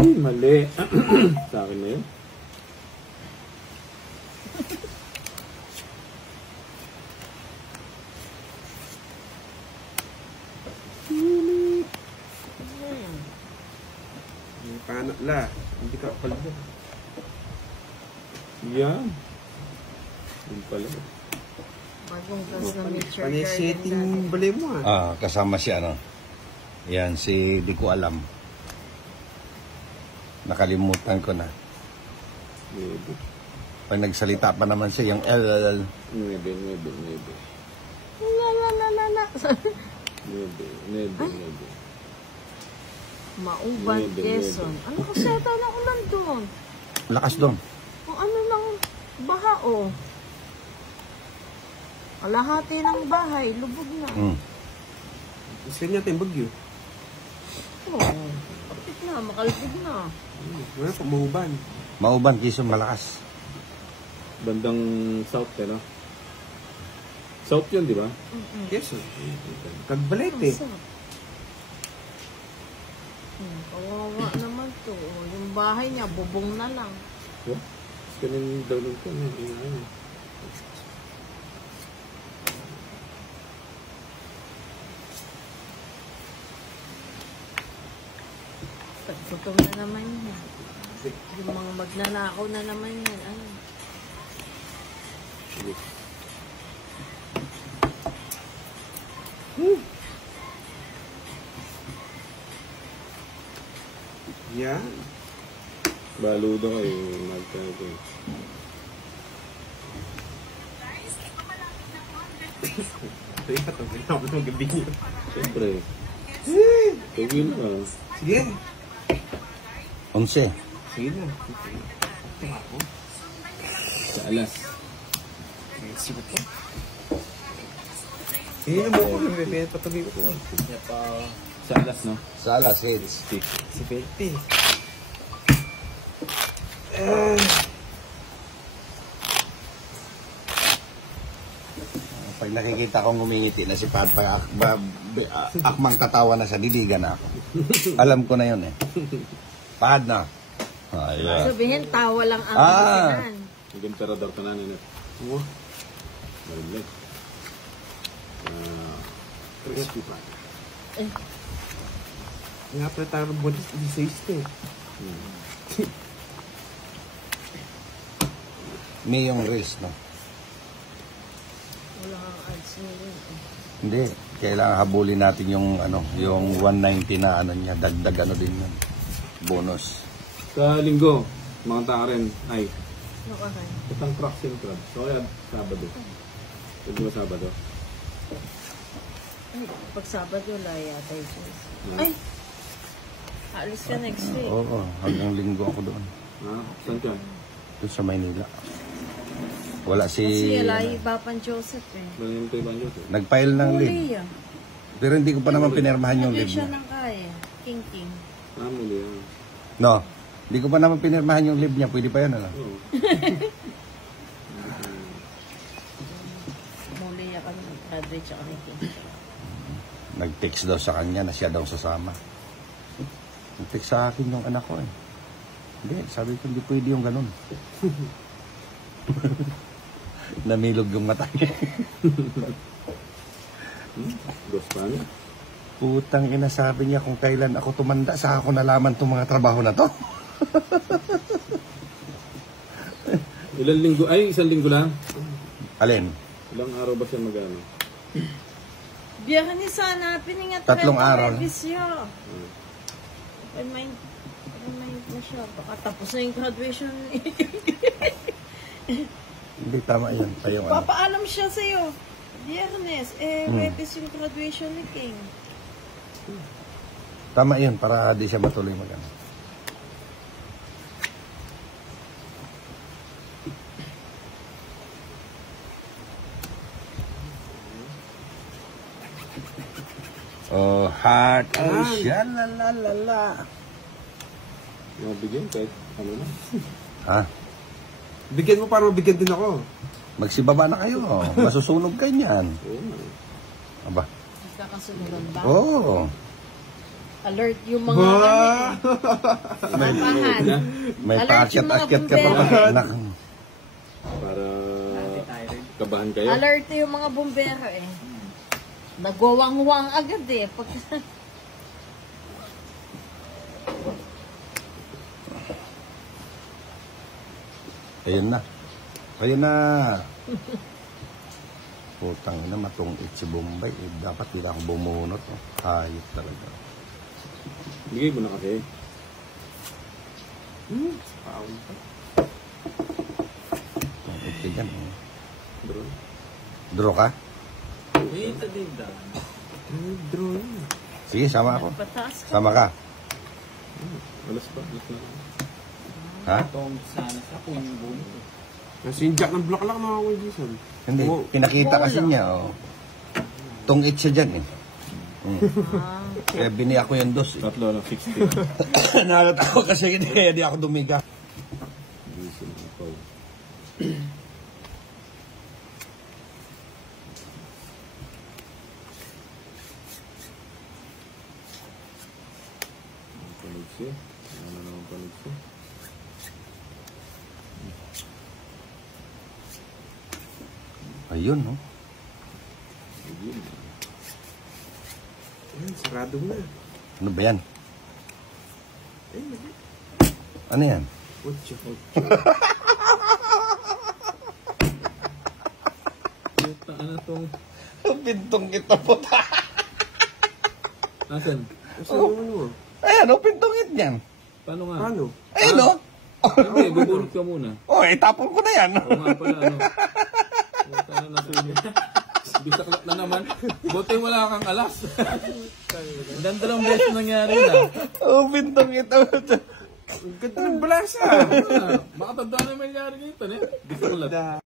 Ay, mali. Sa akin na yun. Paano la? Hindi ka paldo. Yan. Yun pala. Bagong gas na nature Ano yung garden setting dati. balay mo Kasama si ano. Yan, si di ko alam. Nakalimutan ko na. Maybe. Pag nagsalita pa naman siya, yung LLL. Maybe. La. Maybe. Mauban, Quezon. Ano kasi ito na ulan doon? Lakas doon. Kung ano lang, baha oh. Kalahati ng bahay, lubog na. Gusto niya tayong bagyo. Oo. Kapit na, makalpig na. Wala pa, mahuban. Mauban, Quezon, malakas. Bandang south, no? South yun, di ba? Yes, Kagbalit eh. Kawawa naman to. Yung bahay niya, bubong na lang. Yeah. Ganun daw lang po. Gutom na naman yan. Yung mga magnanakaw na naman yan. Ano? Yan. Baludo kayo. Magkano ko. Ito yung patugin ako ng gabi niyo. Siyempre. Tugil ka. Sige. 11. Sige na. Sa alas. Sige po. Sige na mo ko. Patugin ko. Sa alas, no? Sa alas, hits. Si Felty. Pag nakikita kong ngumingiti na si Pad, akmang tatawa na sa diligan na ako. Alam ko na yun eh. Pad na. Ayan. Sabihin, tawa lang ang yan. Yung emperador ka na nila. Oo. Marimlet. Crispy pa. Nga pala tayo ng body 16 eh. May yung race, no? Wala kang ads ngayon. Hindi. Kailangan habulin natin yung, ano, yung 190 na, ano niya, dagdag, ano din yun. Bonus. Sa linggo, mga rin. Ay, Ano ka kayo? itang cracks yung crab. So, kaya Sabado. Pwede ba Sabado? Ay, pag Sabado, wala yata yung choice. Ay! Alis ka next week. Oo, hanggang linggo ako doon. Ha? Saan ka? Doon sa Maynila. Wala si... Kasi Eli Bapan Joseph eh. Nangyayintay ba niyo? Nag-file ng leave. Muli yan. Pero hindi ko pa naman pinirmahan yung Hindi leave siya niya. ng kaya. King. Muli yan. No, hindi ko pa naman pinirmahan yung leave niya. Pwede pa yan, ano? Oo. Muli yan kami. Graduate siya kami King. Nag-text daw sa kanya na siya daw sasama. Nag-text sa akin yung anak ko eh. Hindi, sabi ko hindi pwede yung ganun. Namilog yung mata niya. Dos pa niya. Putang ina, sabi niya kung kailan ako tumanda, saka ako nalaman itong mga trabaho na to. Ilang linggo? Ay, isang linggo lang. Alin? Ilang araw ba siya mag-ano? Biyakan niya sana. Piningat 3 araw. Remind na siya. Baka tapos na yung graduation. Hindi, tama yun. Pa yung ano. Papaalam siya sa'yo. Biyernes. Webis yung graduation ni King. Tama yun, para di siya matuloy mag-ano. Oh, heart. Oh, siya, la. Mabigyan kahit ano na. Ha? Bigyan mo para mabigyan din ako. Magsibaba na kayo. Masusunog kayo niyan. Oo. Aba. Magkakasunugan ba? Oo. Alert yung mga Ba! Papahan. May Alert paakyat-akyat yung mga ka pa ba? bumbero. Nak, Para kabahan kayo. Alert yung mga bumbero eh. Nagwawang-wang agad eh. Pag... ayun na. Ayun na. Putang ina, matungit si Bombay. Eh, dapat hindi ako bumunot. Oh. Hayop talaga. Bigay mo na kasi. Paon pa. Tungit ka dyan. Oh. Bro. Draw ka? Drone. Sige, sama ako. Pataas ka. Sama ka. Alas pa. Alas na. Ha? Kasi yung jack ng block lang mga Kuya Jason. Hindi. Oo. Pinakita kasi niya. Oh. Tungit siya dyan eh. Ah. Kaya bini ako yung dos eh. Tatlo lang, 60. Nakakatawa kasi hindi ako dumiga. Diesel ang pau. Panig siya. Ano naman panig siya. Ayun, no? Ayun. Ayun, sarado na. Ano ba yan? Ayun, Ano yan? Ocho. Puta, ano tong... Pintong kita po. Asan? Saan naman mo? Ayan, pintong it yan. Paano nga? Paano? Ayun, no? Hindi, bubulot ka muna. Oh, itapon ko na yan. Oo nga pala, ano. Puta na nasulit. Bisaklat na naman. Buti wala kang alas. Dandalang beses nangyari na. Oh, pintong ito. Ang ganda ng balasa. Makatanda na yung nangyari dito. Bisaklat.